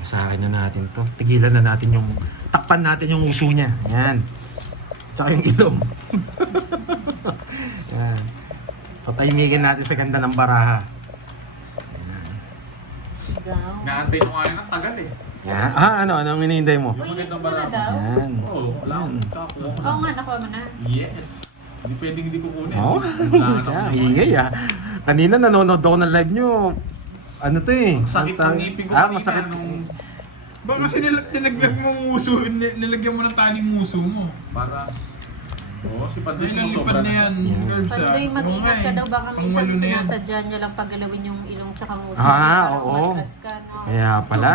Masakin na natin to. Tigilan na natin yung... Takpan natin yung uso niya. Ayan. Tsaka yung ilong. Ayan. Patahimikin natin sa ganda ng baraha. Sigaw. Naantay ko nga yun ng tagal eh. Yan. Ano ang inihinday mo? Uy, hits mo na daw? Yan. Oo, wala akong kakuha. Oo nga, nakuha mo na. Yes. Hindi pwedeng hindi kukunin. Oo. Wala Kaya, ingay ah. Kanina nanonood ako ng live nyo. Ano to eh? Sakit ng ngipin ko kanina masakit. nung... Ba kasi nilagyan mo nguso, nilagyan mo ng taling nguso mo. Para... Oo, si Pandoy Nilipad sumusobra na yan, Yan. Curbs ah. Pandoy, mag-ingat ka daw. Baka minsan Pangwalo na yan. sinasadya niya lang pagalawin yung ilong tsaka muso. Ah, Para oo. umatras ka, no? Kaya pala.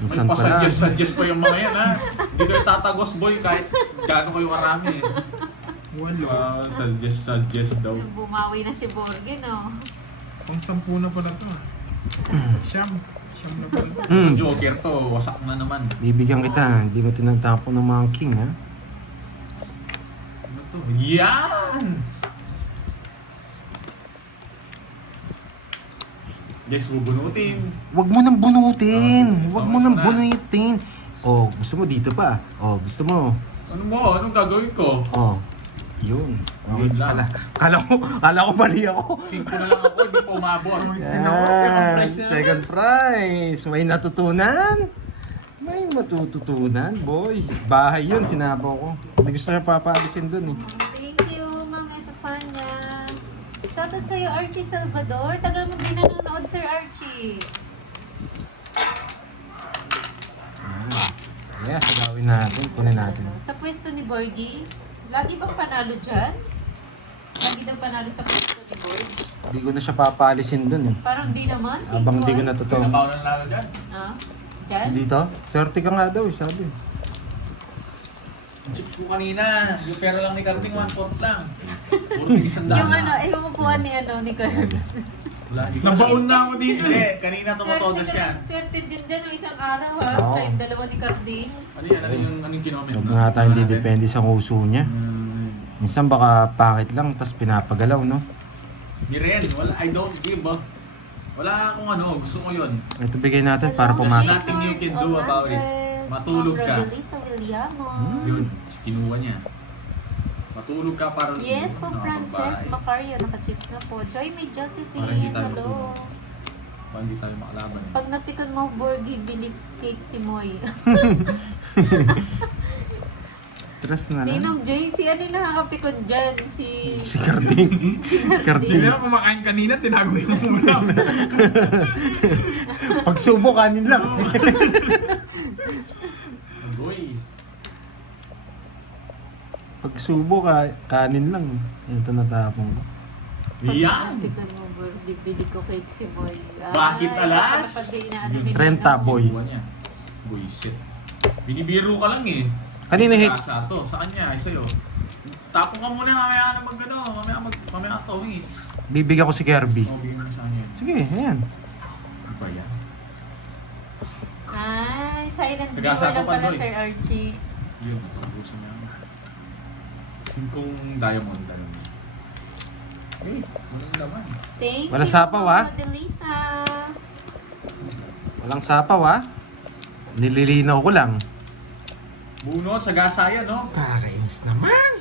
Minsan pala. Suggest pa yung mga yan ha. Hindi kayo tatagos boy kahit gaano kayo karami eh. Walo. Suggest daw. Bumawi na si Borgie, no? Pang 10 na pala to ah. Siyam na pala to. Mm. Joker to, wasak na naman. Bibigyan kita. Hindi mo tinatapon ng mga king ha. Ano to? Yan! Guys, bubunutin. Wag mo nang bunutin. Ah, Wag mo tapos nang na. bunutin. Oh, gusto mo dito pa. Oh, gusto mo. Ano mo? Anong gagawin ko? Oh. Yun. Okay, Yun lang. Kala ko mali ako. 5 na lang ako, hindi pa umabot. Second prize na. Second prize. May natutunan. May matututunan, boy. Bahay yun, sinabaw ko. Hindi gusto niya papaalisin dun eh. Thank you, Ma'am Estefania. Shoutout sa'yo, Archie Salvador. Tagal mo din nanonood, Sir Archie. Yes, sagawin natin. Kunin natin. Sa pwesto ni Borgie, lagi bang panalo dyan? Lagi daw panalo sa pwesto ni Borgie. Hindi ko na siya papaalisin dun eh. Parang di naman. Abang di ko twice. natutunan. Sinabaw na lalo dyan. Ah, dyan? Dito? Swerte ka nga daw, sabi. Chips ko kanina. Yung pera lang ni Carding, 1 pot lang. Puro isang Yung yung upuan ni Curbs. Wala, di ko Nabaon alam. na ako dito Hindi, eh. kanina tumatodos siya. Swerte din dyan yung isang araw ha. Oo. Kayong dalawa ni Carding. Ano yan? Ano yung kinoment? Huwag nga tayo hindi depende sa uso niya. Minsan baka pangit lang, tas pinapagalaw, no? Di rin. Wala, I don't give up. Wala akong ano, gusto ko yun. Ito bigay natin para Hello, pumasok. Nothing you can do about it. Matulog ka. Rodelisa Williamo. Yun, kinuha niya. Matulog ka para... Yes po, ano, Frances magbahay. Macario. Naka-chips na po. Joy May Para hindi Josephine. tayo Hello. Para hindi tayo makalaban eh. Pag napikon mo, Borgie, bili cake si Moy. Trust na lang. Ninong Jay, si ano yung nakakapikon dyan? Si Carding. Hindi Carding. na kumakain kanina, tinago yung ulam. Pagsubo kanin lang. Agoy. Pagsubo kanin lang. Ito natapong ko. Yan! Napikon mo, Borgie, bili ko cake si Moy. Bakit alas? Pag inaano ni 30 Ninong. boy. Kinuha niya. Buisit. Binibiro ka lang eh. Kanina Sa hits. kasa to, sa kanya, ay sa'yo. Tapon ka muna, mamaya na mag-ano, mamaya to hits. Bibigyan ko si Kirby. O, bigyan mo na sa kanya. Sige, ayan. Ano ba yan? Ay, silent Sa viewer gasa lang ko, pala, Pandoy. Sir Archie. Yun, napagusan na yan. 5 diamond talaga. Eh, walang naman. Thank Wala you, sapaw, ah. Rodelisa. Walang sapaw ha. Nililinaw ko lang. Bunot, sa gasaya, no? Kakainis naman.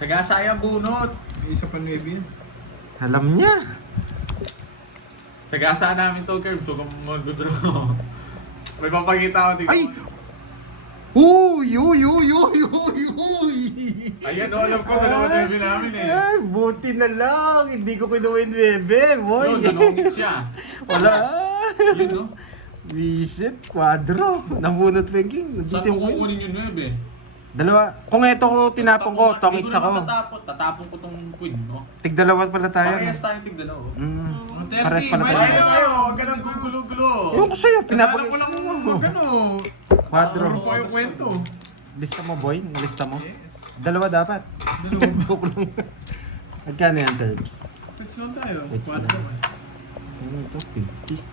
Sa gasaya, bunot. May isa pa nuebe yan. Alam niya. Sa gasa namin to, Kerb. So, kung mag-draw. May papakita ko, tingnan Ay! mo. Uy! Uy! Uy! Uy! Uy! Uy! Ayan, no, alam ko, dalawa na yun namin eh. Ay, buti na lang. Hindi ko kinuha yung bebe, boy. No, nanongit siya. Wala. Yun, no? Visit, quadro. Nabunot pa yung king. Saan Nandito ko yung queen. kukunin yung 9 eh? Dalawa. Kung ito ko tinapon ko, tongits Hindi ko ako. naman tatapon ko tong queen, no? Tig-dalawa pala tayo. Parehas tayo tigdalaw. Mm. Ang 30, Pares pala may tayo. Kaya ano. tayo, huwag ka nang gugulo-gulo. Yung ko sa'yo, Pinapag pinapag... ko lang magano. Quadro. Puro pa yung kwento. Lista mo, boy. Lista mo. Yes. Dalawa dapat. Dalawa. Joke lang. Magkano yan, Terbs? Pets lang tayo. Pets Quadro. lang. Ano ito? 50.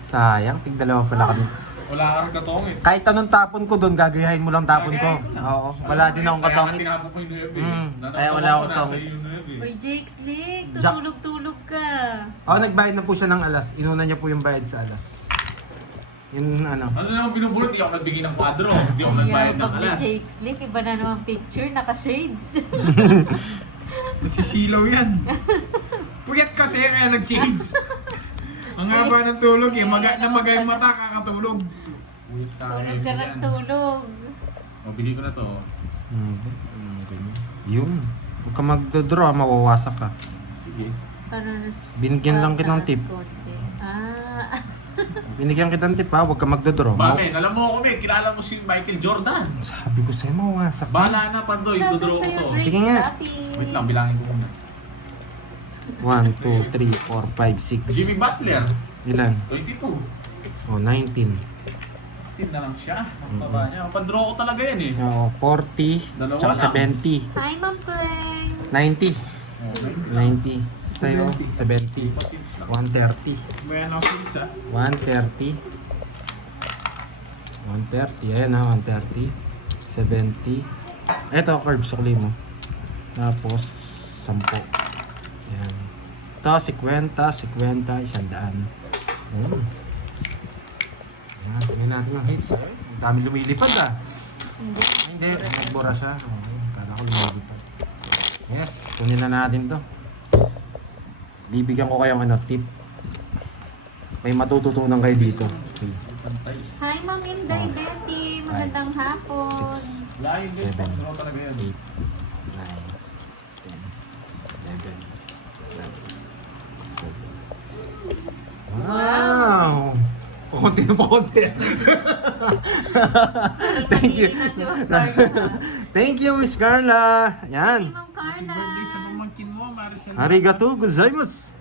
Sayang, tig-dalawa pala kami. Wala ka rin katongit. Kahit anong tapon ko doon, gagayahin mo lang tapon ko. Oo, wala din akong katongit. Kaya tinapon ko yung 9 eh. Kaya wala akong Nasa katongit. iyo 9 eh. Uy, Jakes Lig, Jack. tutulog-tulog ka. Nagbayad na po siya ng alas. Inuna niya po yung bayad sa alas. Yun ano. Ano naman binubulot? Di ako nagbigay ng kwadro. Di ako nagbayad ng pag alas. may Jakes Lig, iba na naman picture, naka-shades. Nasisilaw yan. Puyat kasi kaya nag-shades. Ang haba ng tulog eh. Maga yung mata kakatulog. Wait tayo. Tulog ka ng tulog. Bigay ko na to. Yun. Huwag ka magdodraw, mawawasak ka. Sige. Para Binigyan lang kitang tip. Binigyan kitang tip ha, huwag ka magdodraw. Bakit? Alam mo ako, men. Kilala mo si Michael Jordan. Sabi ko sa'yo, mawawasak ka. Bahala na, Pandoy. Dodraw ko to. Sige nga. Wait lang, bilangin ko muna. 1, 2, 3, 4, 5, 6. Jimmy Butler. Ilan? 22. 19. 10 na lang siya. Ang baba niya. Pan-draw ko talaga yan eh. 40. Dalawa Tsaka lang. 70. Hi, Ma'am Peng. 90. Okay. 90. Sa'yo, 70. 130. Bayan ako shades ah. 130. 130. Ayan na, 130. 70. Eto, curve, sukli mo. Tapos, 10. Ayan. Ito, 50, 100. Ayan. Ayan, tingnan natin yung hits. Ay, ang dami lumilipad ah. Hindi. Hindi, nagbura siya. Okay, kala ko lumilipad. Yes, kunin na natin to. Bibigyan ko kayong tip. May matututunan kayo dito. Okay. Hi, Ma'am Inday Betty. Magandang hapon. 6, Lain din. 7, Pan-draw talaga yan. 8, 9, 10, 11, 12. Wow! Konti na pa konti. Thank you. Mamili na si Ma'am Carla. Thank you, Miss Carla. Hi, Yan. Ma'am Carla. Birthday sa pamangkin mo, Maricel. Arigato gozaimasu.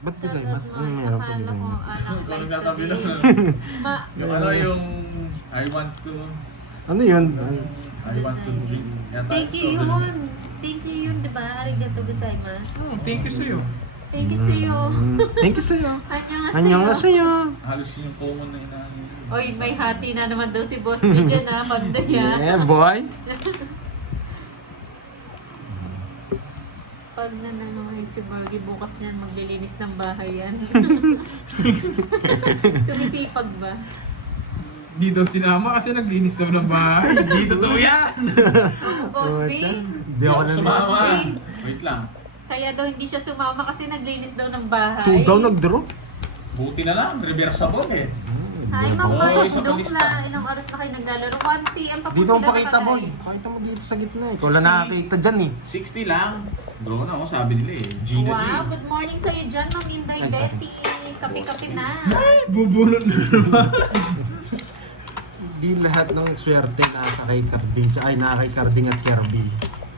Ba't gozaimasu? Shoutout mo. Mayroon pa Akala ko gozaimasu. anong Kung live nagtatabi lang. today. Yung ano yung I want to Ano yun? be. Thank you yun. Thank you yun, di ba? Arigato gozaimasu. Oh, thank you sa'yo. Thank you sa'yo. Thank you sa'yo. Annyeonghaseyo. Annyeonghaseyo. Halos yung common na inaano. Oy, may hati na naman daw si Boss B dyan ha. Panday ha. Yeah, boy. Pag nananungay si Margie, bukas yan maglilinis ng bahay yan. Sumisipag ba? Di daw sinama kasi naglinis daw ng bahay. Di totoo yan. Boss B? Hindi ako nang... Sumama. Boss Wait lang. Kaya daw hindi siya sumama kasi naglinis daw ng bahay. 2 daw nag-drop. Buti na lang. Reversible eh. Hi, Ma'am Boy, Marge. sa Dok palista. na. Ilang oras na kayo naglalaro? 1 p.m. pa po Dito sila mo pakita, boy. nakalive. Pakita mo dito sa gitna eh. Ikaw lang nakakita dyan eh. 60 lang. Draw na ako, sabi nila eh. G na G. Wow, good morning sa'yo dyan, Ma'am Inday Ay, sorry. Betty. Kape-kape na. Bubunot na naman. Di lahat ng swerte nasa kay Carding. Ay, nasa kay Carding at Kirby.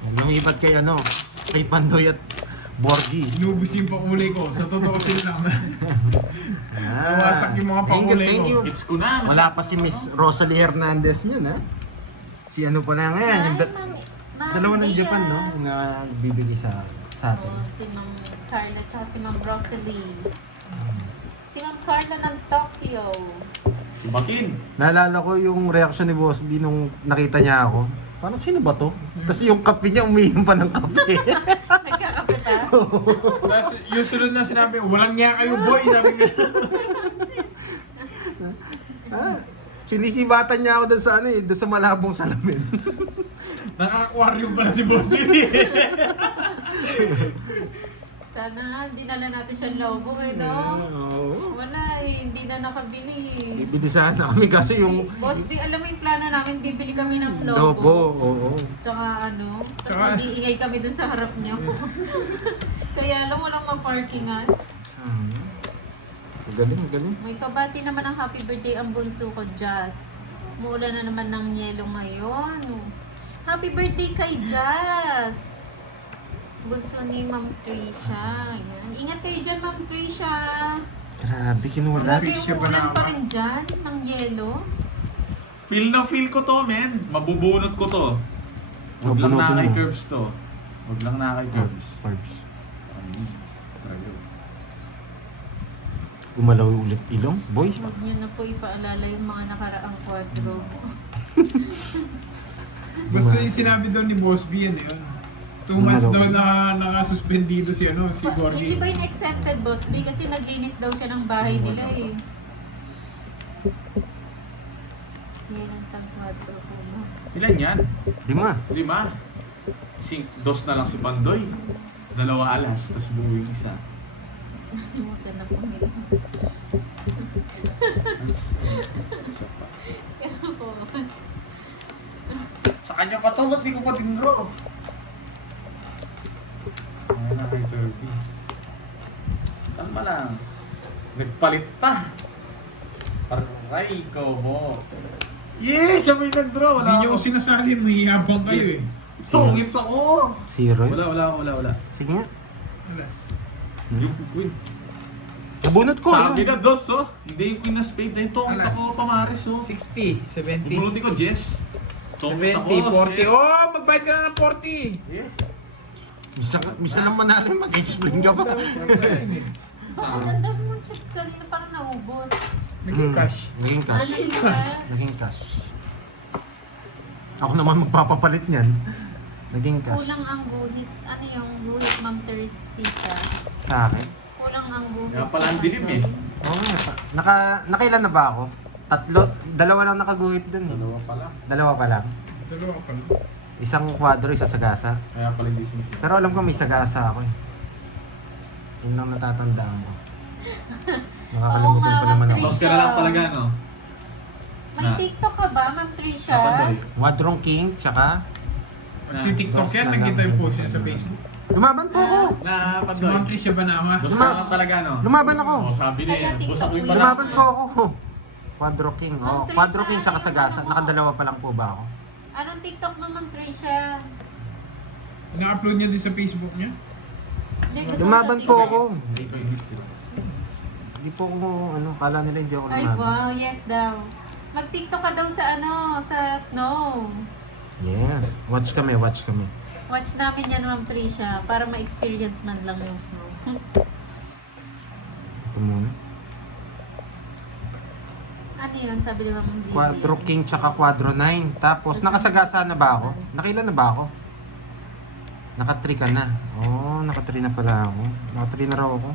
Yan, lumipat kay kay Pandoy at Borgie. Inubos yung pakulay ko. Sa totoo sila lang. Nawasak yung mga Thank you, pakulay thank ko. you. Hits ko na. Wala pa si Miss Rosalie Hernandez yun, ha? Si ano pa na ngayon, yung Ma'am dalawa ng Bea. Japan, no? Yung nagbibigay sa atin. Oh, si Ma'am Carla at si Ma'am Rosalie. Si Ma'am Carla ng Tokyo. Si Bakin. Naalala ko yung reaction ni Boss B nung nakita niya ako. Parang sino ba to? Tapos yung kape niya, umiinom pa ng kape. Nagkakape pa. Tapos yung sunod na sinabi, walang niya kayo boy. Sabi niya. Sinisibatan niya ako doon sa doon sa malabong salamin. Naka-aquarium pala si Boss Judy. Sana dinala natin siya lobo eh, no? Oo. Wala eh, hindi na nakabili. Bibili sana kami kasi yung Boss B, alam mo yung plano namin, bibili kami ng lobo. lobo. Oo. Tsaka ano, tapos Tsaka- mag-iingay kami dun sa harap niyo. Kaya alam, walang maparkingan. Galing, galing. May pabati naman ang happy birthday ang bunso ko, Jazz. Muulan na naman ng yelo ngayon. Happy birthday kay Jazz! Bunso ni Ma'am Trisha. Yan. Ingat kayo dyan, Ma'am Trisha. Grabe, kinuwala. Grabe, Trisha umuulan ba pa na- rin dyan ng yelo. Feel na feel ko to, men. Mabubunot ko to. Huwag lang Mabunutin na kay mo. curves to. Huwag lang na kay curves. Carbs. Gumalaw ulit ilong, boy. Huwag nyo na po ipaalala yung mga nakaraang kwadro. Basta yung sinabi daw ni Boss B yan yun. 2 months daw naka-suspendido si si Hindi Borgie. ba yung exempted, Boss B? Kasi naglinis daw siya ng bahay nila eh. Yan ang tag-kwadro ko mo. Ilan yan? 5. 5. Dos na lang si Pandoy. 2 alas, tapos buwing isa. Limutan na po nila. Isa pa. Pero po, Sa kanya pa to, ba't di ko pa dinro? Ayan na kay Kirby. Kalma lang. Nagpalit pa. Aray ko mo. Yes! Siya may nag-draw. Wala Hindi nyo ko sinasali, mahihapang kayo eh. Tungits ako! 0. Wala. Sige nga. Alas. Yung queen. Nabunot ko, Sabi ayun. na dos, oh. Hindi yung queen na spade na yung tungit Alas. ako, pamaris, oh. 60, 70, Bumunuti ko, Jess. Tungit 70, ako, 40. shit. Oh, magbayad ka na ng 40. Yeah. Misa lang manalo, mag-explain ka pa. ang ganda mong chips kanina parang naubos. Naging cash. Naging cash. Ano yun ba? Naging cash. Ako naman magpapapalit niyan. Naging cash. Kulang ang guhit. Ano yung guhit, Ma'am Teresita? Sa akin. Kulang ang guhit. Kaya pala ang dilim eh. Oo nga. Nakailan na ba ako? 2 lang nakaguhit dun eh. Dalawa pala. 2 pa lang. Dalawa pala. Isang kwadro, isa sagasa. Kaya pala dismiss. Pero alam ko may sagasa ako eh. Yun lang natatandaan ko. Nakakalimutan pa naman ako. Tapos ka na lang talaga, no? May Na. TikTok ka ba, Ma'am Trisha? Sa Pandoy. Kwadrong king, tsaka TikTok Dos yan, na nakita lang. yung post niya sa Facebook. lumaban po ako! Na Si Ma'am Pandoy. Tricia Banama. Dos na lang talaga, no? Lumaban ako! Oh, sabi niya, Kaya boss ako yung TikTok barang. Lumaban po ako! Kwadro king, oh. Ma'am Trisha, Kwadro king tsaka ano sagasa. mo? Nakadalawa pa lang po ba ako? Anong TikTok mo, Ma'am Trisha? Na-upload niya din sa Facebook niya. Hindi, gusto ko Lumaban sa po TikTok. ako! Hindi ko yung list, Hindi po ako, kala nila hindi ako Ay, lumaban. wow, yes daw. Mag-TikTok ka daw sa sa snow. Yes, watch kami. Watch namin yan, Ma'am Trisha, para ma-experience man lang yung snow. Ito muna. Ano yun, sabi ni Ma'am Zizi? Quadro king tsaka quadro 9. Tapos, nakasagasa na ba ako? Nakailan na ba ako? Naka-3 ka na. Oh, naka-3 na pala ako. Naka-3 na raw ako.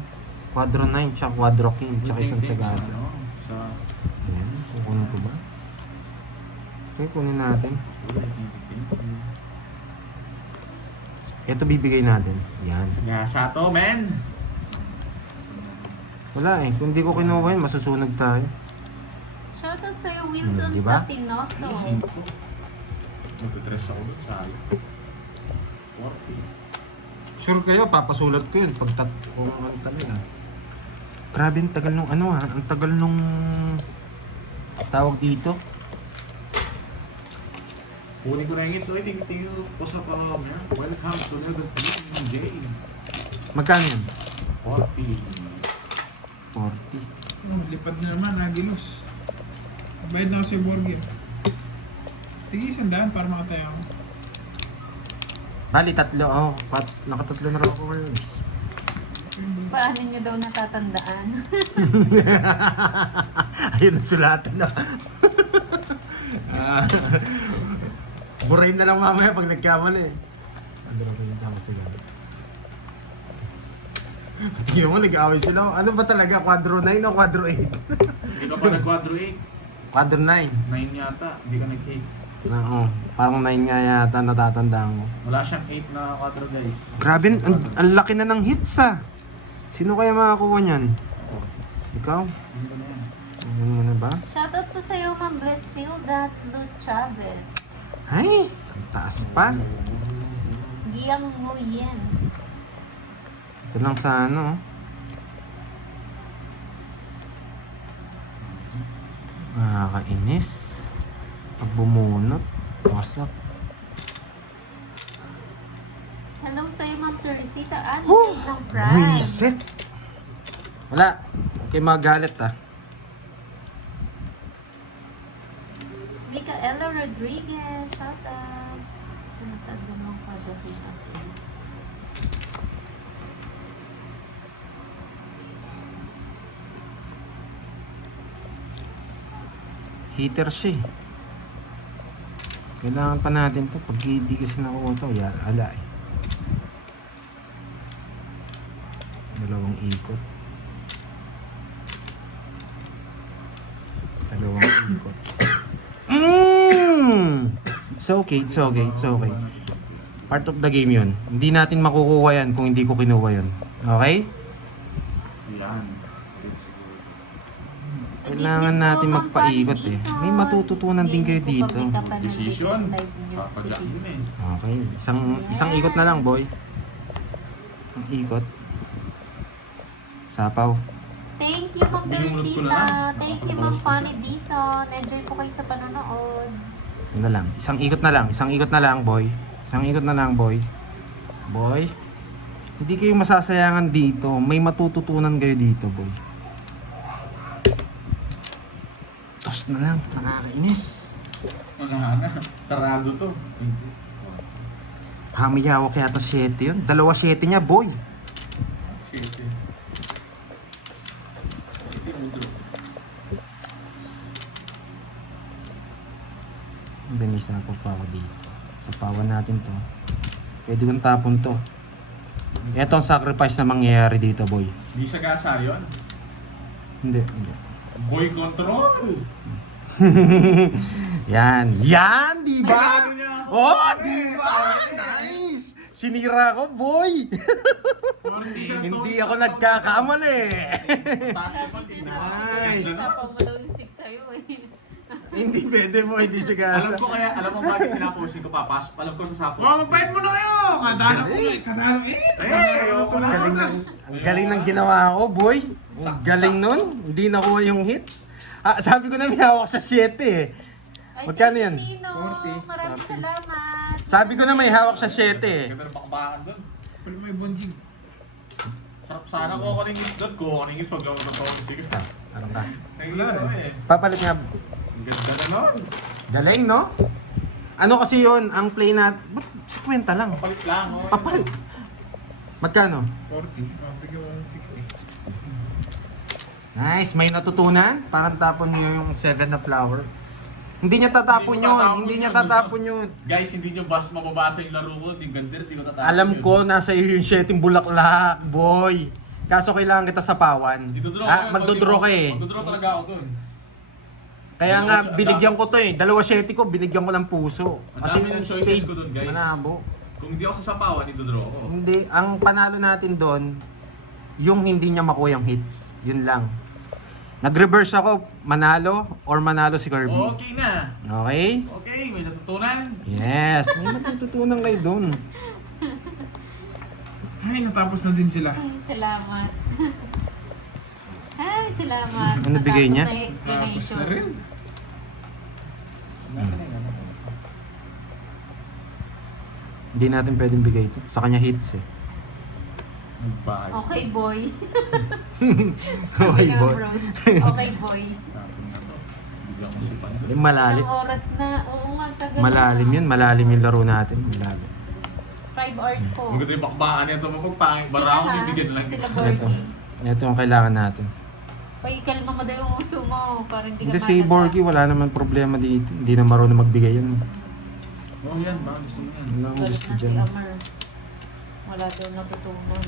Quadro 9 tsaka quadro king tsaka isang sagasa. Sa... Ayan, kukunin ko ba? Okay, kunin natin. Ito bibigay natin. Yan. Gasa to, men! Wala eh. Kung di ko kinuha yun, masusunog tayo. Shoutout sa'yo, Wilson Diba? sa Pinoso. Magtutres ako doon sa akin. 40. Sure kayo, papasulat ko yun pag kung ano talaga. Grabe, ang tagal nung ang tagal nung tawag dito. Kunin ko na yung so I think po sa pangalam niya. Welcome to level 3 J. Magkano yun? 40. 40. Oh, lipad na naman, nagilos. Bayad na ako sa Borgie. Tingin 100 para makatayo ako. Bali, 3. Oh, nakatatlo na raw ako words. Paano nyo daw natatandaan? Ayun, sulatan na. Burahin na lang mamaya pag nagkamali. Ano ba yung tama sila? Tingnan mo, nag-aaway sila. Ano ba talaga? Quadro 9 o quadro 8? Hindi ka pa nag-quadro 8. Quadro 9. 9 yata. Hindi ka nag-8. Oo, parang 9 nga yata natatandaan ko. Wala siyang 8 na quadro, guys. Grabe, ang laki na ng hits ah. Sino kaya makakuha niyan? Ikaw? Ano ba na yan? Ano mo na ba? Shoutout po sa'yo, Ma'am Blesilda Lu Chavez. Ay, ang taas pa. Giyang Nguyen. Ito lang sa ano. Nakakainis. Pag bumunot, wasak. Hello sa'yo, Ma'am Teresita. Ano Huh! ng France? Reset! Wala. Okay, magalit ah. Micaela Rodriguez. Shoutout. Sinasad din mo pa natin. Heater siya eh. Kailangan pa natin to. Pag hindi kasi nakuha to, ala eh. Dalawang ikot. It's okay, it's okay, it's okay. Part of the game yun. Hindi natin makukuha yan kung hindi ko kinuha yun. Okay? Yan. Kailangan natin magpaikot eh. May matututunan din kayo dito. Decision. Papadyak din eh. Okay. Isang ikot na lang, boy. Isang ikot. Sapaw. Thank you, Ma'am Binunod ko na Teresita. lang. Thank you, Ma'am Fanny Dison. Enjoy po kayo sa panonood. Isa na lang. Isang ikot na lang. Isang ikot na lang, boy. Isang ikot na lang, boy. Boy. Hindi kayo masasayangan dito. May matututunan kayo dito, boy. Tos na lang. Nakakainis. Wala na. Sarado to. Hamiyawak yata 7 yun. 2 7 niya, boy. Shit. Ganisa pa ako dito. Sa pawan natin to. Pwede kong tapon to. Ito ang sacrifice na mangyayari dito, boy. Di sa gasa yun. Hindi. Boy control. Yan. Yan, di ba? Ano niya ako? Oh, di ba? Nice! Sinira ko, boy! 40. Hindi ako nagkakamali. Taas ko pa Nice. Sapaw mo daw yung chick sa'yo eh. Hindi pwede mo, hindi siya gasa. Alam ko kaya, alam mo bakit sinaposin ko papas? Alam ko sa sapo. Wow, magbayad mo na kayo! Kadalang ko eh. Kadalang eh. Ayoko na. Ang galing ng ginawa ko, boy. Ang galing nun. Hindi nakuha yung hit. Sabi ko na may hawak sa 7 eh. Ay, Magkano thank yan? you, Nino. Maraming salamat. Sabi ko na may hawak sa 7 eh. Ganda ng bakbakan doon. Wala may bonjing. Sarap sana ko kaningis doon. Ko kaningis, wag lang matawag sige. Ano ka? Nangingin ko eh. Papalit nga. Ang ganda na nun. Galing, no? Ano kasi yun, ang play natin. Ba't 50 lang? Palit lang. Oh. Papalit. Magkano? 40. Bigyan mo ng 60. Nice, may natutunan. Parang tapon niyo yung 7 na flower. Hindi niya tatapon Hindi ko yun. tatapon Hindi niya yun. tatapon yun. Guys, hindi nyo mababasa yung laro ko. Hindi ganda, hindi ko tatapon Alam yun. ko, nasa iyo yung 7 bulaklak, boy. Kaso kailangan kita sa pawan. Dito-draw ko yun, Magdodraw ka eh. Magdodraw talaga ako doon. Kaya nga, binigyan ko to eh. 2 7 ko, binigyan ko ng puso. Ang Kasi dami yung ng choices spade, ko dun, guys. manabo. Kung hindi ako sa sapawan, ito-draw ko. Hindi, ang panalo natin doon, yung hindi niya makuha yung hits. Yun lang. Nag-reverse ako, manalo or manalo si Kirby. Okay na. Okay? Okay, may natutunan. Yes, may matututunan kayo doon. Ay, natapos na din sila. Ay, salamat. Ay, salamat. Ano bigay niya? Natapos na yung Tapos explanation. na rin. Hindi natin pwedeng bigay ito. Sa kanya hits eh. Mag-five. Okay, boy. Okay, Sabi boy. ng bros. Okay, boy. Tapos na to. Bigyan ko si Pando. Yung malalim. Ilang oras na. Oo nga, tagal. Malalim yun. Malalim yung laro natin. Malalim. 5 hours po. Maganda yung bakbakan nito. Mapagpangit. Bara ako bibigyan lang. Sila Ito. Borgie. Ito yung kailangan natin. Uy, kalma mo daw yung uso mo. Para hindi ka Hindi si malata. Borgie, wala naman problema dito. Hindi na marunong magbigay yan. Oo yan, ba? Gusto mo yan. Wala akong Galit gusto na si dyan. Amar. Wala daw natutunan.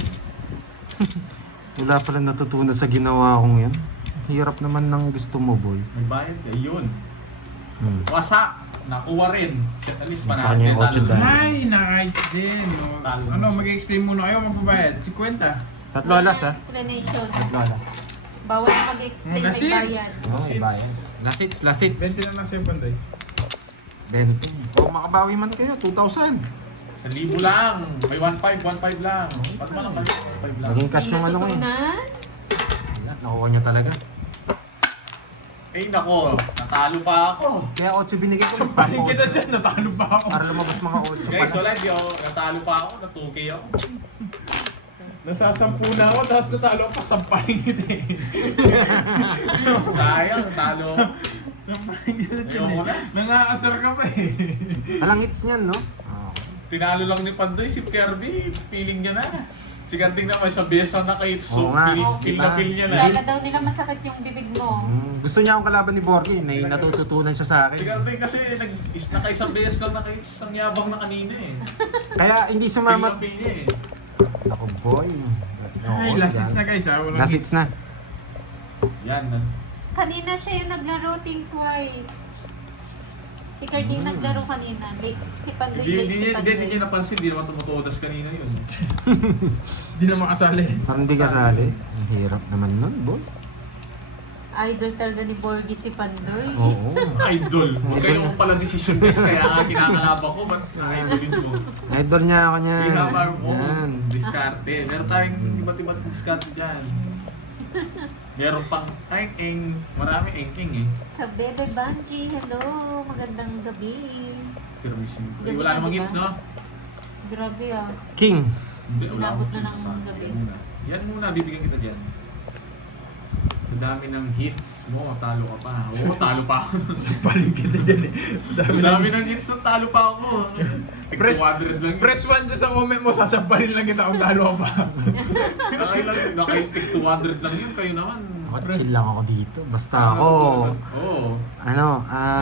Wala pala natutunan sa ginawa kong yan. Hirap naman ng gusto mo, boy. May bayad. Ayun. Hmm. Wasa. Nakuha rin. At least Nasa panalo. kanya yung 8 dahil. Ay, na-heights din. No. Talo. Ano, mag-explain muna kayo, magbabayad. 50. 3 alas ha. Explanation. 3 alas. Bawal na mag-explain Mga may seats. bayan. Oo, iba yan. Lasits, lasits. 20 lang na sa'yo, Panday. 20. O makabawi man kayo, 2,000. 1,000 lang. May 1,500 lang. Ba't mo lang kayo? 1,500 lang. Naging cash yung ano ko eh. Natutunan? Wala, nakuha niya talaga. Eh nako, natalo pa ako. Kaya 8 binigay ko. Paling kita dyan, natalo pa ako. Para lumabas mga 8 Guys, pala. wala, di ako. Natalo pa ako. Natuki ako. Nasasampu na ako, tapos natalo ako, sampaling kita eh. Sayang, natalo ako. Sampaling kita dyan Ayoko eh. na. Nangaasar ka pa eh. Alang hits niyan, no? Ah, Tinalo lang ni Pandoy si Kirby. Feeling niya na. Si Ganding naman sa beses na naka-hits. Oo So, nga. pil na pil niya na. Kaya daw nila masakit yung bibig mo. Gusto niya akong kalaban ni Borgie. Natututunan siya sa Si akin. Ganding kasi naka-isang beses lang naka-hits. Ang yabang na kanina eh. Kaya hindi Pil na sumamat. pil niya eh. Ako boy. Ay, last hits na guys ha. Walang Last hits na. Yan. Kanina siya yung naglaro team twice. Si Carding naglaro kanina. Late si Pandoy, late si Hindi Pandoy. niya napansin. Hindi naman tumutodas kanina yun. Hindi na makasali. Parang hindi kasali. Ang hirap naman nun, boy. Idol talaga ni Borgie si Pandoy. Oo. Idol. Huwag kayo palang decision guys. Kaya nga kinakalaban ko. Ba't idolin mo? Idol niya ako niyan. We have our Yan. own diskarte. Meron tayong iba't ibang diskarte dyan. Meron pang eng-eng. Marami eng-eng eh. Kabebe Banji, hello. Magandang gabi. Pero miss mo. Gabi Wala na, namang diba? hits, no? Grabe ah. King. Hindi, wala Inabot akong na hits ng pa. gabi. Yan muna. Yan muna, bibigyan kita dyan. Sa dami ng hits mo, talo ka pa. Oo, talo pa ako. Sampalin kita dyan eh. Sa dami ng hits, talo pa ako. Press- 200 lang. Press 1 dyan sa comment mo, sasampalin lang kita kung talo ka pa. Nakaitik 200 lang yun. Kayo naman. Ako, chill lang ako dito. Basta ako, Oo.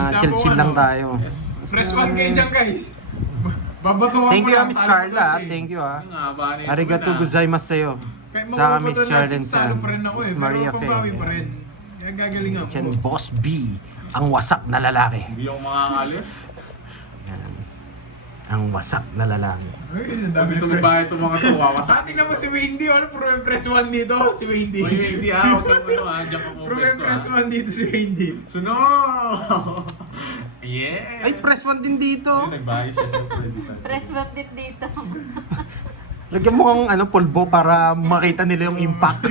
Isa chill po, lang ano? tayo. Yes. Press 1 kayo dyan guys. Babatuhan Thank ko you, lang, Miss talo ko Carla. kasi. Thank you, Yung nga, ba, ano, Arigato yun na. gozaimasu sa'yo. Kahit Saka makuha Miss ko to Jordan last talo Chan. pa rin ako Miss eh. Maria Pero Fe. pampawi pa rin. Kaya gagalingan Chen ko. Boss B, ang wasak na lalaki. Hindi ako makakalis. Yan. Ang wasak na lalaki. Ay, ang dami Dito ng may press. bahay itong mga to. Wawasak. Sa atin naman si Wendy, ano? Press 1 dito, si Wendy. Oy, hindi ah. Huwag kang ano ah. Diyan ka mo Press 1 dito si Wendy. Suno! Yeah! Ay, press 1 din dito. Ayun, nagbahay siya syempre. Press what dit dito. Lagyan mo kang pulbo para makita nila yung impact.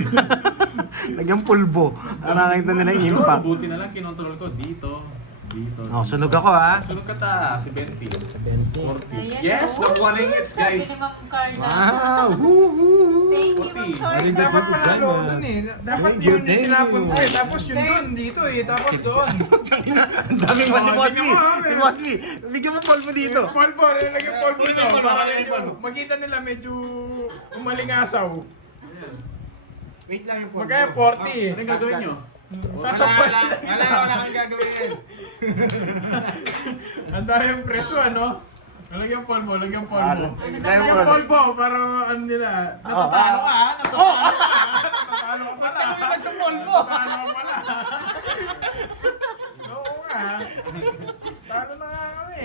Lagyan pulbo para makita nila yung impact. Buti na lang kinontrol ko dito. Dito. Oh, sunog ako ha. Sunog ka ta. Si Benti. 70. 40. Ayan, Yes! oh. Nakuha na yung hits, Sabi guys. ni Ma'am Carla. Wow! Woohoo! Thank you, Ma'am 40. Carla. Arigato Dapat panalo ko dun eh. Dapat Thank you, yun yung tinapon ko eh. you. Tapos yun dun, dito eh. Tapos doon. Ang daming man ni Oh, Boss B. tingnan mo, Si Boss B. Bigyan mo pulbo dito. Polvo, nilagyan polvo Puro dito. yung polvo, Para puro yung medyo, polvo. makita nila medyo umalingasaw. Wait lang yung pulbo. Magkaya 40 Ano yung gagawin nyo? Sasampal. Wala kang gagawin. Ang dami yung preso ano? Lagyan polvo, lagyan polvo. Ano Lagyan ba? polvo para ano nila. Natatalo ka ha? Natatalo ka ha? Natatalo ka pala. Ba't yung pulbo? Natatalo ka pala. Oo nga. Talo na nga kami.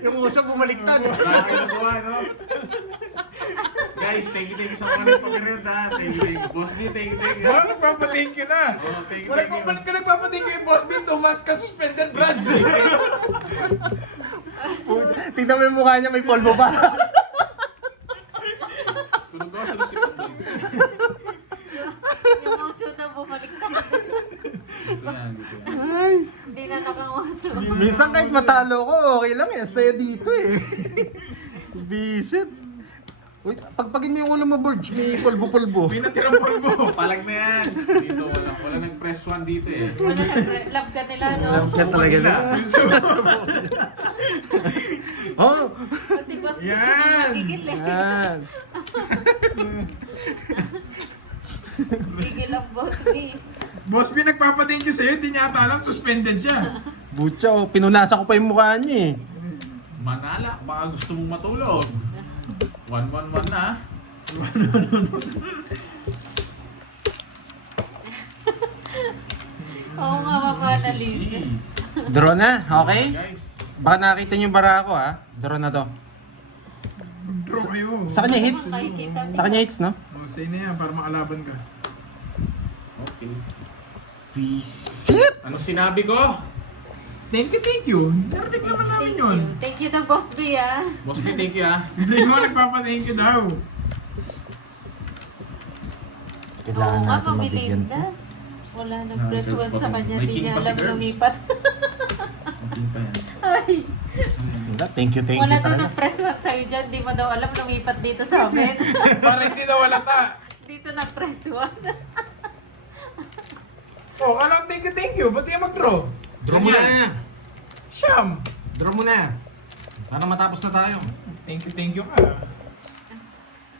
Yung usap bumaliktad. Nakakagawa, no? Guys, thank you sa mga nagpapanood ha. Thank you. Boss D, thank you. Wala nagpapating ka na. Oh, thank you, Wala thank you. papalit ka nagpapating ka yung boss B. 2 months ka suspended, Brads. Tingnan mo yung mukha niya, may pulbo pa. Sunog si Pandoy. Yung uso na bumaliktad. Dito yan, dito yan. Ay, Hindi na nakanguso. minsan kahit matalo ko, okay lang eh. Saya dito eh. Visit. Uy, pagpagin mo yung ulo mo, Burge. May pulbo-pulbo. May natirang polvo. Palag na yan. Dito, wala nag-press 1 dito eh. Wala love ka nila, no? Yan talaga na. Oh! Pag si Boss Vic, Yan. gigil eh. Yan. Gigil ang Boss B. Boss B nagpapating ko sa'yo, hindi niya ata alam, suspended siya. Butya, oh, pinunasan ko pa yung mukha niya eh. Manala, baka gusto mong matulog. 1-1-1 na. Oo nga, mapanalin. Draw na, okay? Guys, Baka nakita niyo yung bara ko ha. Draw na to. Draw kayo. Sa kanya hits. Makikita Sa kanya hits, no? Oh, say na yan, para makalaban ka. okay. Visit! Ano sinabi ko? Thank you. Narinig naman namin yun. Thank you ng Boss B, ah. Boss B, thank you ah. Hindi mo nagpapating ko daw. Kailangan Oo nga, natin mabigyan to. mabilinda. Wala nag-press Ah, 1 sa kanya, may di king niya pa si alam Curbs. lumipat. Okay pa yan. Ay, Wala, thank you wala to talaga. nag-press 1 sa'yo dyan, di mo daw alam lumipat dito sa amin. Para hindi na wala ka. Dito nag-press 1. Oh, kalang thank you. Ba't di mag-draw? Draw mo na! Siyam. Draw mo na! Para matapos na tayo. Thank you ka.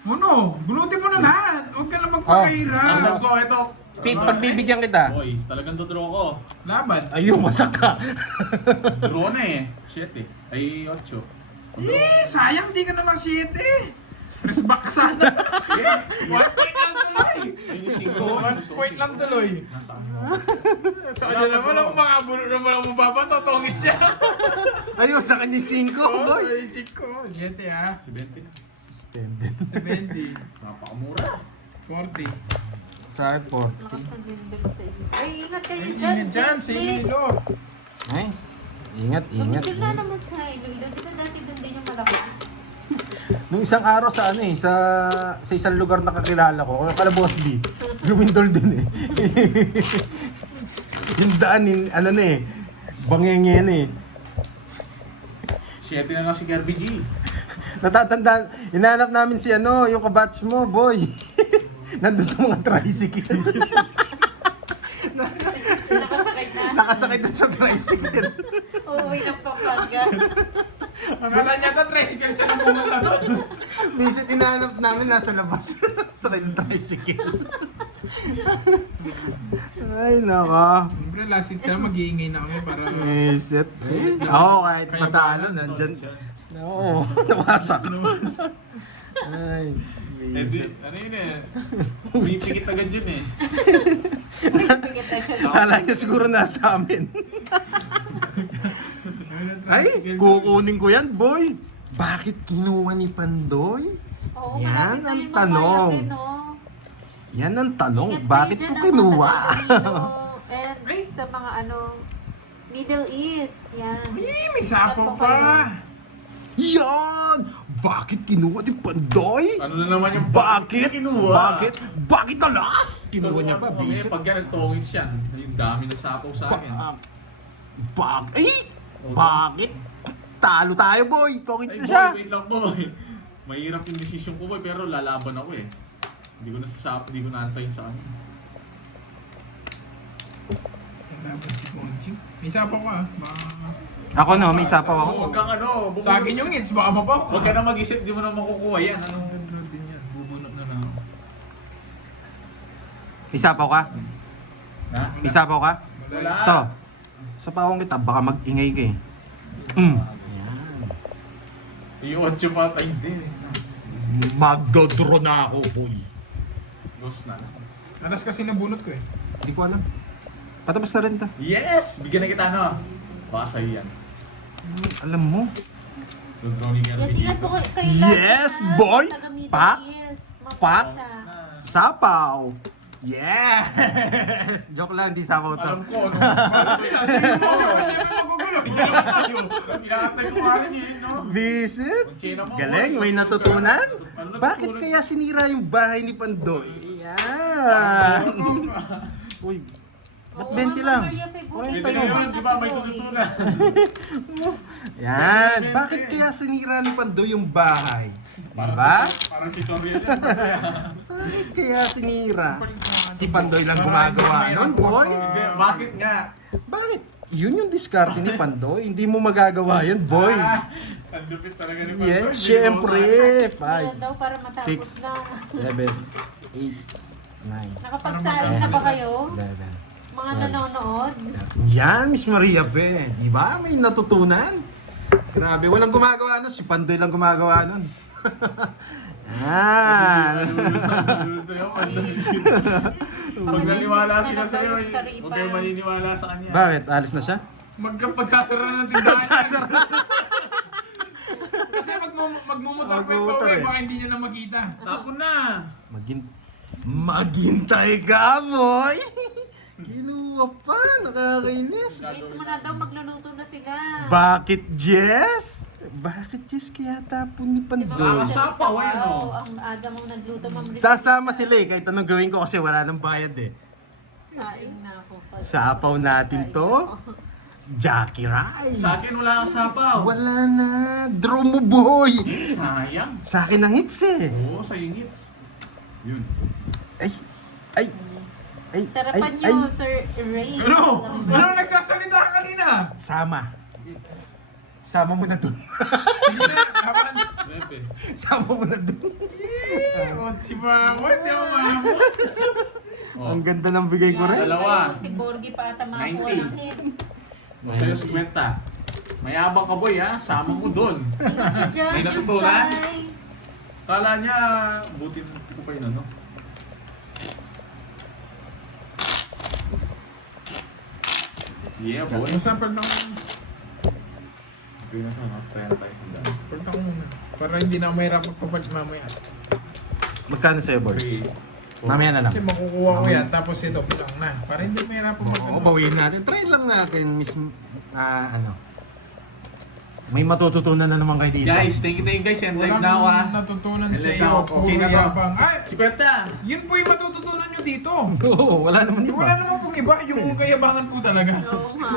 Ano? Bulutin mo na lahat. Huwag ka na Alam magpakahirap. ko, ito. Pagbibigyan kita. Boy, talagang dodraw ko. Laban. Ayun, masak ka. Draw na eh. 7 eh. Ay, 8. Sayang di ka naman 7. Press back ka sana. 1 point lang tuloy. Ayun yung 5. 1 point lang tuloy. Nasaan mo? Sa kanya naman ako makabulo naman ako mapapatotongit siya. Ayun, sa kanya 5, boy. Ay, ko. 7 ha. 70 na. Suspended. 70. Napakamura. 40. Sa 40. Lakas ng lindol sa inyo. Ay, ingat kayo Ay, dyan. ingat dyan sa Iloilo. Ay, ingat, ingat. Tumigil na naman sa Iloilo. Di ba dati doon din yung malakas? Nung isang araw sa ano eh, sa isang lugar na kakilala ko, kala Boss B, lumindol din eh. Yung daan, ano na eh, bangenge na eh. 7 na lang si Kirby G. Natatandaan, hinahanap namin si ano, yung kabatch mo, boy. Nandun sa mga tricycle. Nakasakay na. Nakasakay doon sa tricycle. Uuwi ng Pampanga. Akala niya ito, tricycle siya na pumunta doon. Visit, hinahanap namin nasa labas. Sakay ng tricycle. Ay, naka. Siyempre, last seat sila, mag-iingay na kami para... Visit. Oo, kahit matalo, nandyan. Oo, nawasak. Ay, Eh di, ano yun eh. Pipikit agad yun eh. Akala niya siguro nasa amin. Ay, kukunin ko yan, boy. Bakit kinuha ni Pandoy? Oo, Yan malapit na ang yun tanong. mamaya, no? Yan ang tanong, Ingat bakit kayo ko dyan, kinuha? mga taga-Iloilo and sa mga Middle East, yan. Ay, may sapo pa. Yan! Bakit kinuha ni Pandoy? Ano na naman yung Bakit? kinuha? Bakit? Bakit alas? Kinuha niya pa, Kami, visit. pag yan nagtongits yan, yung dami na sapaw sa akin. Bakit? Talo tayo, boy. Tongits Ay na boy, siya. wait lang boy. Mahirap yung decision ko boy, pero lalaban ako eh. Hindi ko naantayin sa kanya. Laban si Conching. May sapo ka. Ako no, may sapaw ako. Huwag kang ano, Sa akin yung hits, baka pa pa. Huwag ka na mag-isip, di mo na makukuha yan. Ano? din yan. Bubunot na lang ako. Isapaw ka? Ha? Isapaw ka? Wala. Ito. Sa pawang kita, baka mag-ingay ka eh. Yung 8 pa, ay hindi. Magdodraw na ako, boy. Ghost na. Atas kasi nabunot ko eh. Hindi ko alam. Patapos na rin ta. Yes! Bigyan na kita ano. Baka sa'yo yan. Alam mo. Don't draw ni Yes, ingat po kayo lagi, Yes, ha? boy! Taga Middle Pak! East. Pak! Mapasa. Sapaw! Yes! Joke lang, di sapaw to. Alam ko, no? Kasi mo, kasi may magugulo. Hindi naman tayo. Pinakatay ko nga rin yun, no? Visit! Ang tsena mo, Galing, boy. may natutunan? Ano Bakit natutunan? kaya sinira yung bahay ni Pandoy? Yan! Uy, ba't Oo, 20 Mama lang? Maria Febo, 40 Pwede na yun. yun, di ba? May tututunan. Yan! Bakit kaya sinira ni Pandoy yung bahay? Diba? Parang tutorial yan. Bakit kaya sinira? Si Pandoy lang gumagawa nun, boy? Hindi, bakit nga? Bakit? Yun yung diskarte ni Pandoy. Hindi mo magagawa yun, boy. Ang lupit talaga ni Pandoy. Yes, syempre. Wala 5, daw para matapos 6, na. 7, 8, 9, Nakapagsain na ba kayo? 11. Mga nanonood? Yan, Miss Maria Pe. Di ba? May natutunan. Grabe, walang gumagawa nun. Si Pandoy lang gumagawa nun. Yan. Pag naniwala sila sa'yo, huwag kayo maniniwala sa kanya. Bakit? Alis na siya? Magpagsasara na ng tindahan. Kasi magmumotor pa yung Magmumotor Bowie, eh. baka hindi nyo na makita. Tapon na! Maghintay ka, boy. Kinuha pa. Nakakainis. Wait mo na daw, magluluto na sila. Bakit, Jess? Bakit, Jess? Kaya tapon ni Pandoy. Nakakasapaw, ayan, oh. Ang aga mong nagluto, Ma'am Rita. Sasama sila eh. Kahit anong gawin ko kasi wala nang bayad eh. Saing na ako pa. Sapaw natin to. Jackie Rice. Sa akin wala kang sapaw. Wala na. Draw mo, boy. Sayang. Sa akin ang hits eh. Oo, sa hits. Yun. Ay. Ay. Ay. Sarapan ay, nyo, ay. Sir Ray. Ano? Ano nagsasalita ka kanina? Sama. Sama mo na dun. Sige na, laban. Lepe. Sama mo na dun. Si Mako, hindi ako mahamot. Oh. Ang ganda ng bigay ko rin. Dalawa. Si Borgie pa ata makakuha 90. ng hits. Sa'yo 50. Mayabang ka boy ha, sama mo dun. Ingat si Jazz, May Diyos natutunan? kay. Kala niya, butin ko pa yun ano. Yeah boy. Masapag na ako. Okay na ito, try na tayo sa daan. Pagka ko muna. Para hindi na mahirap magpapalit mamaya. Magkano sa'yo, boys? 3. Mamaya na lang. Kasi makukuha ko yan, tapos ito, pulang na. Para hindi mahirap Oo, magpapalit. bawiin natin. Try lang natin, miss, ano. May matututunan na naman kayo dito. Guys, thank you guys. And live now ha. natutunan sa Live iyo. now. Okay na to. Yabang. Ay, 50. yun po yung matututunan nyo dito. Oo, wala naman iba. Wala naman pong iba, yung kayabangan po talaga. Oo nga.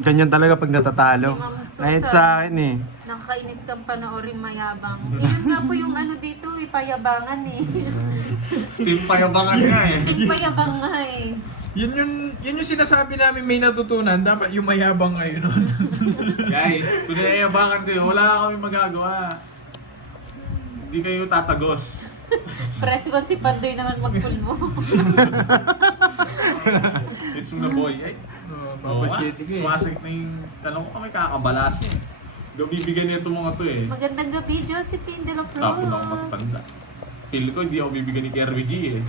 Ganyan talaga pag natatalo. Si Ma'am Susan. Kahit sa akin eh. Nakakainis kang panoorin mayabang. Yun nga po yung ano dito, ipayabangan eh. Team payabangan nga eh. Ipayabang nga eh. Yun yung sinasabi namin may natutunan, dapat yung mayabang kayo nun. Guys, kung naiyabangan kayo, wala kami magagawa. Hindi kayo tatagos. Press 1 si Pandoy naman magpulmo. It's mo na boy. Ay, Papashit ko eh. sumasakit na yung, tanong ko kami kakabalas eh. Bibigyan nito mga to eh. Magandang gabi, Josephine de la Cruz. Tapon ako matatanda. Feel ko hindi ako bibigyan ni Kerry G eh.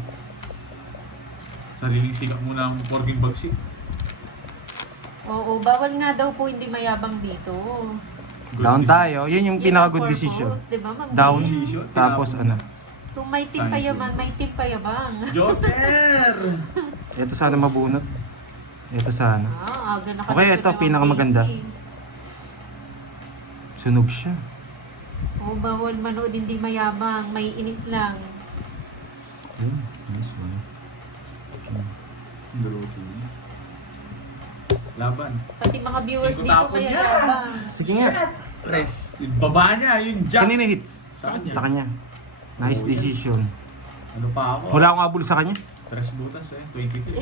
Sariling sikap muna ang porking bagsik. Oo, bawal nga daw po hindi mayabang dito. Down tayo. Yun yung Yun pinaka-good ang decision. purpose, diba, Ma'am Down. Lee? Decision. Tapos ano. Kung may team payaman, may team payabang. Joker! Ito sana mabunot. Ito sana. Aga na Okay, ito, pinakamaganda. Sunog siya. Oo, bawal manood hindi mayabang. May inis lang. Yun. Nice one. Laban. Pati mga viewers Sino dito tapon kaya niya? yabang. Sige nga. Press. Yung baba niya, yung jack. Kanina hits. Sa kanya. Sa kanya. Nice decision. Ano pa ako? Wala akong abol sa kanya. 3 butas eh, 22.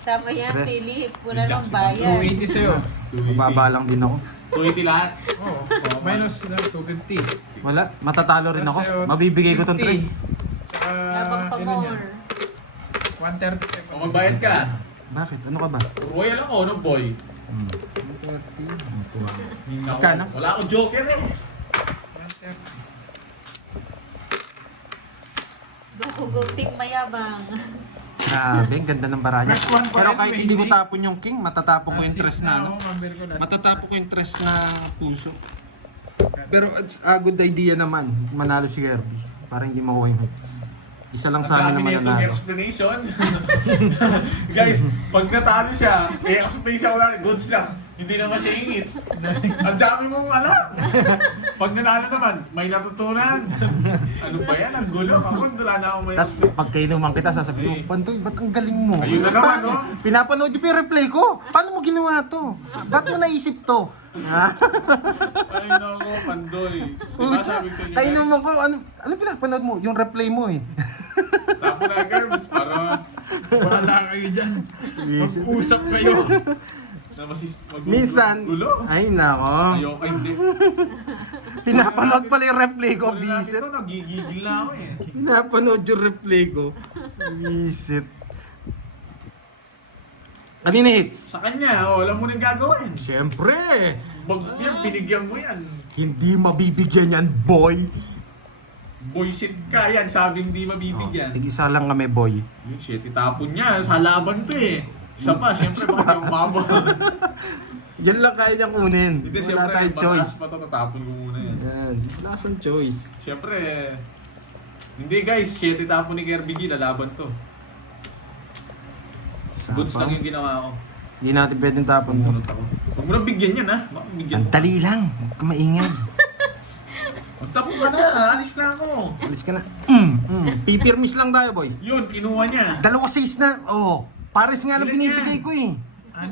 Tama yan, Tres. Philip. Wala Yung nang Jackson. bayad. 280 sa'yo. Mababa lang din ako. 20 lahat. Oo. Minus na 250. Wala. Matatalo rin ako. Sa'yo, Mabibigay ko tong 50. 3. Saka, Yabang pa ilan yan? more. 130. O magbayad ka. Bakit? Ano ka ba? Royal ako, no boy? 130. Magkano? Wala akong joker eh. 130. Go team mayabang. Grabe, ang ganda ng bara niya. First one pa Pero rin, kahit hindi ko 20. tapon yung king, matatapon ko yung tres na ano. Matatapon. Matatapon ko yung tres na puso. Pero it's a good idea naman, manalo si Kirby. Para hindi makuha yung hits. Isa lang sa amin Ang naman dami nitong nanalo. explanation. Guys, pag natalo siya, explanation wala, goods lang. Hindi naman siya ingits. Ang dami mong alam. Pag nanalo naman, may natutunan. Ano ba yan? Ang gulo. Ako, wala na akong may... Tapos pag kainuman kita, sasabihin mo, Pantoy, ba't ang galing mo? Ayun na naman, no? Pinapanood yung replay ko. Paano mo ginawa to? Ba't mo naisip to? Ay, nako, Pandoy. Diba sabi ko sa inyo, guys? Kainuman ko, ano pinapanood mo? Yung replay mo eh. Tapo na, girls. Para Wala kayo dyan. Yes. Mag-usap kayo. na Minsan, gulo. ay nako. Ayoko, hindi. Pinapanood pala yung replay ko, Kung natin visit. ito, nagigigil na ako eh. Pinapanood yung replay ko. Visit. Kanina hits? Sa kanya, oh, alam mo nang gagawin. Siyempre, Yan, binigyan mo yan. hindi mabibigyan yan, boy. Boysit ka yan, sabing di Oh, mabibigyan. tig-isa lang kami, boy. Yung shit, itapon niya. Sa laban to eh. Isa pa, syempre baka yung umabot. Yan lang kaya niyang kunin. Hindi, Wala syempre, tayong mataas choice. pa ito, tatapon ko muna yan. Yan, wala siyang choice. Syempre, hindi guys, shit, itapon ni Kirby G, lalaban to. Goods lang yung ginawa ko. Hindi natin pwedeng tapon to. Pumunot ako. Huwag mo na bigyan yan ha. Baka bigyan mo. Sandali lang. Huwag ka maingay. Magtapon ka na, alis na ako. Alis ka na. Pipirmis lang tayo, boy. Yun, kinuha niya. 2 6 na. Oh, pares nga lang Ilan binibigay yan? ko eh. 6.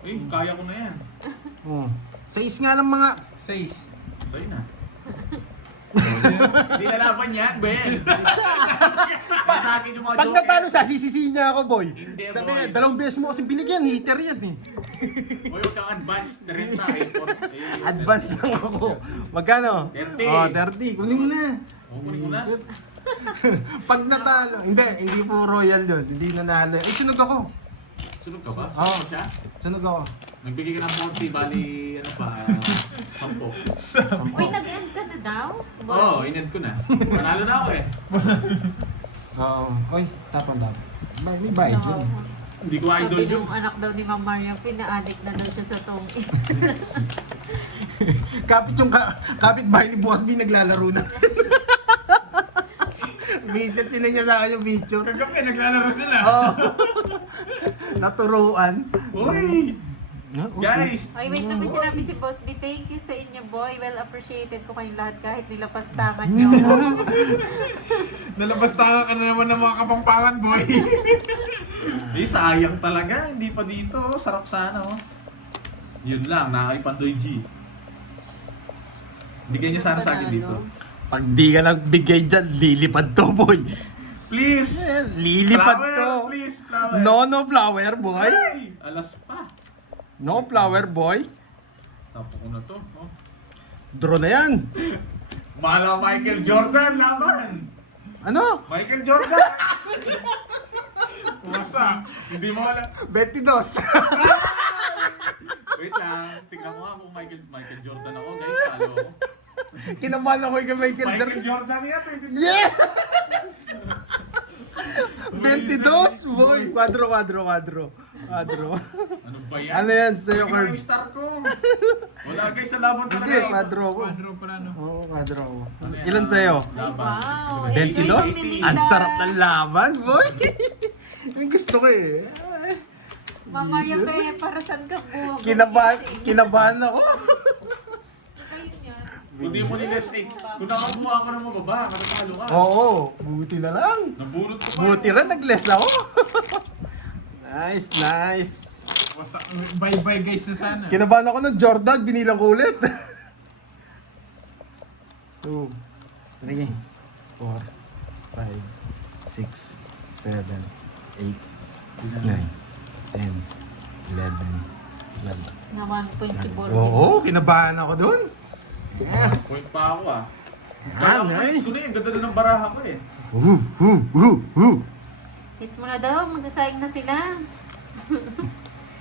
Eh, kaya ko na yan. Oh. 6 nga lang mga... 6. Sa'yo na. Hindi lalaban yan, Ben. Pasagin yung mga Pag joker. natalo siya, sisisihin niya ako, boy. Hindi, Sabi boy. niya, 2 beses mo kasi binigyan, hitter yan eh. Huwag kang advance. 30. Advance lang ako. Magkano? 30. Oh, 30. Kunin mo na. Kunin mo na. Pag natalo, hindi po royal yun. Hindi nanalo. Eh, sunog ako. Sunog ka ba? Oo. Siya? Sunog ako. Nagbigay ka ng 40, bali, ano pa, 10. Uy, nag-end ka na daw? Oo, inend ko na. Panalo na ako eh. Oo. Oy, tapon. May bayad yun. Hindi ko idol Sabi yun. nung anak daw ni Ma'am Maria, pina-addict na daw siya sa tongis. Kapit-bahay ni Boss B naglalaro na. Visit sila niya sa akin yung picture. Kagabi, naglalaro sila. Oh. Naturuan. Uy! Guys! Ay, wait naman sinabi si Boss B, thank you sa inyo, boy. Well appreciated ko kayong lahat kahit nilapastangan niyo. Nalabastahan ka na naman ng mga kapampangan, boy. Sayang talaga. Hindi pa dito. Sarap sana oh. Yun lang, nakakaipandoy G. Bigyan niyo sana sa akin dito. Pag di ka nagbigay dyan, lilipad to, boy. Please! Lilipad Flower, to. please, flower. No flower, boy. Ay! Alas pa. No flower, boy. Tapo ko na to. Oh. Draw na yan. Mahal ako Michael Jordan, laban! Ano? Michael Jordan! Wasa. Hindi mo alam. 22. Wait lang, tingnan mo nga kung Michael Jordan ako, guys. Follow ako. Kinabahan ako kay Michael Michael Jordan. Jordan yan, 22. Yes! 22, boy. Quadro. Ano ba yan? Ano yan sa'yo, Hindi Carl? yung star ko. Wala guys, nalaban talaga. Hindi, quadro ko. Quadro pala, no? Oo, quadro ko. Ilan sa'yo? Laban. Wow, 22? Ang sarap ng laban, boy. Yung gusto ko eh. Ay, Ma'am Maria, kaya para saan ka buwag? Kinabahan ako. Ayun yan. Hindi mo nilastig. Kung nakabuha ako ng mababa, matatalo ka. Oo, buti na lang. Nabunot ko pa. Buti rin, nag-less ako. Nice. Wasa. Bye-bye, guys, na sana. Kinabahan ako ng Jordan, binilang ko ulit. 2, 3, 4, 5, 6, 7, 8, 9, 10, 11, 12. Na 1.4 Oo, kinabahan ako dun. Yes. Point pa ako ah. Ah, Kaya nice. ko na yung ganda ng baraha ko eh. Hits mo na daw, magsasayang na sila.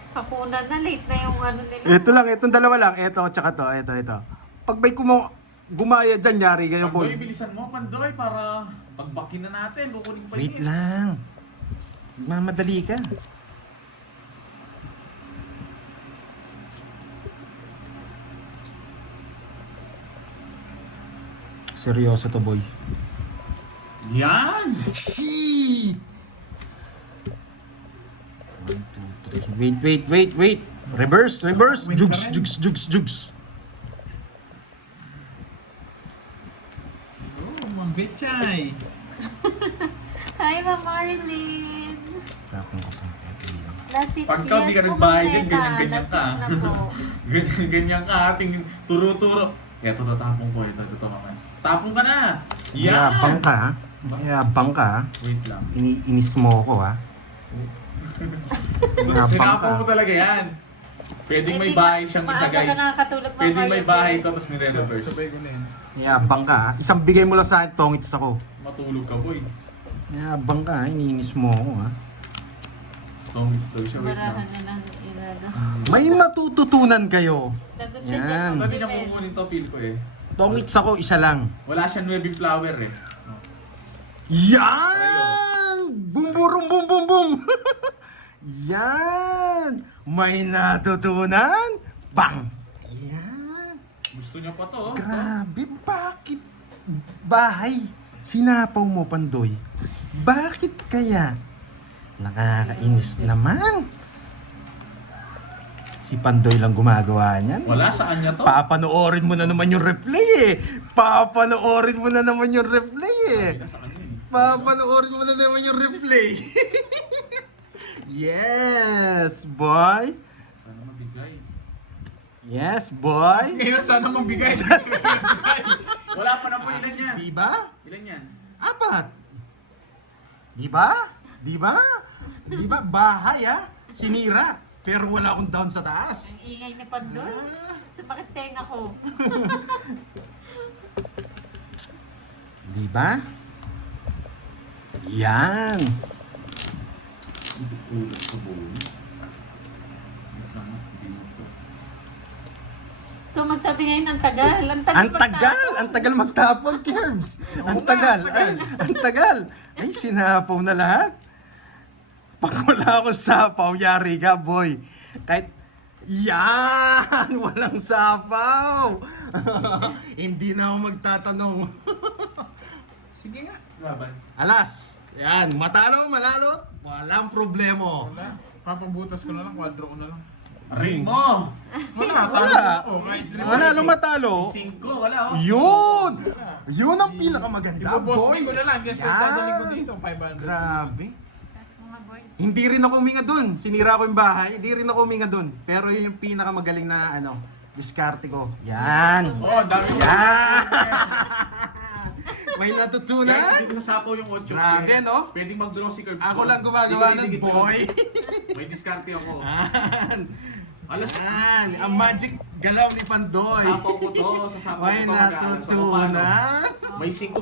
Hapunan na, late na yung ano nila. Ito lang, itong dalawa lang. Ito, tsaka to. Ito. Pag may gumaya dyan, yari kayo, boy. Pandoy, bilisan mo, Pandoy, para pagbakin na natin. Kukunin pa Wait hits. lang. Mamadali ka. Seryoso to, boy. Yan! Shit! 1, 2, 3. Wait. Reverse. Wait Jugs. ka rin. Oh, Ma'am Betchay. Hi, Ma'am Marilyn! Tapon ko pa. Ito lang. Last 6 Pag ikaw di ka years po, nagbayad Ma'am yan, Teta. ganyan-ganyan Last ka. 6 na po. Ganyan ka, tingin, turo-turo. Ito, tatapong ko. Ito, mamaya. Tapong ka na! Yan! Yabang ka, ha? Yabang ka, ha? Wait lang. Inis mo ko, ha? Yabang ka. Sinapong mo talaga yan. Pwedeng may bahay siyang isa, Maaga guys. ka nakakatulog, Ma'am Pwedeng may Maria. bahay ito, tapos nire-reverse. Sabay ko na yan. Yabang ka, ha? Isang bigay mo lang sa akin, tongits ako. Matulog ka, boy. Yabang ka, ha? Iniinis mo ako, ha? Tongits daw siya, wait Barahan lang. na lang ilano. May matututunan kayo. Lagot na Yan. dyan, Hindi niya Jimel. kukunin to, feel ko eh. Tongits ako, isa lang. Wala siyang 9 flower eh. Yan! Boom, boom. Yan! May natutunan? Bang! Yan! Gusto niya pa to, oh. Grabe, bakit bahay sinapaw mo, Pandoy? Bakit kaya? Nakakainis naman. Si Pandoy lang gumagawa niyan. Wala, saan niya to? Papanoorin mo na naman yung replay eh. Papanoorin mo na naman yung replay eh. Sa kanya eh. Papanoorin mo na naman yung replay. Yes, boy. Sana mabigay. Yes, Tapos boy. ngayon sana mabigay. Wala pa na po, ilan yan? Diba? Ilan yan? 4. Diba? Diba? Diba? Bahay sinira. Pero wala akong down sa taas. Ang ingay ni Pandoy. Sumakit tenga ko. Diba? Yan. Ulat sa buo. Ito magsabi ngayon, ang tagal. Ang tagal Ang tagal! magtaso. Ang tagal magtapon, Kerbs! Ang tagal! Ay, ang tagal! Ay, sinapaw na lahat. Pag wala akong sapaw, yari ka, boy. Kahit, yan! Walang sapaw! Hindi na ako magtatanong. Sige nga. Laban. Alas! Yan, matalo, manalo, walang problema. Wala. Papabutas ko na lang, quadro ko na lang. Ring mo! Wala, talo Wala. ako. Kahit Manalo, matalo. 5, wala oh. Yun! Yun ang pinakamaganda, Ibuboss boy! ko na lang kasi Yan. dadali ko dito, 500. Grabe. Tapos mga board. Hindi rin ako huminga dun. Sinira ko yung bahay. Hindi rin ako huminga dun. Pero yun yung pinakamagaling na diskarte ko. Yan. Oh, dami mo. Yan. May Guys, natutunan. hindi ko nasapaw yung 8. Grabe, no? Pwedeng mag-draw si Curbs. Ako lang gumagawa ng Dikit-dikit boy. lang. May diskarte ako. Yan. Alas, Yan. Ang magic galaw ni Pandoy. sapaw ko to. Sa sapaw ko May to. mag-aalas ako. Paano? natutunan. May 5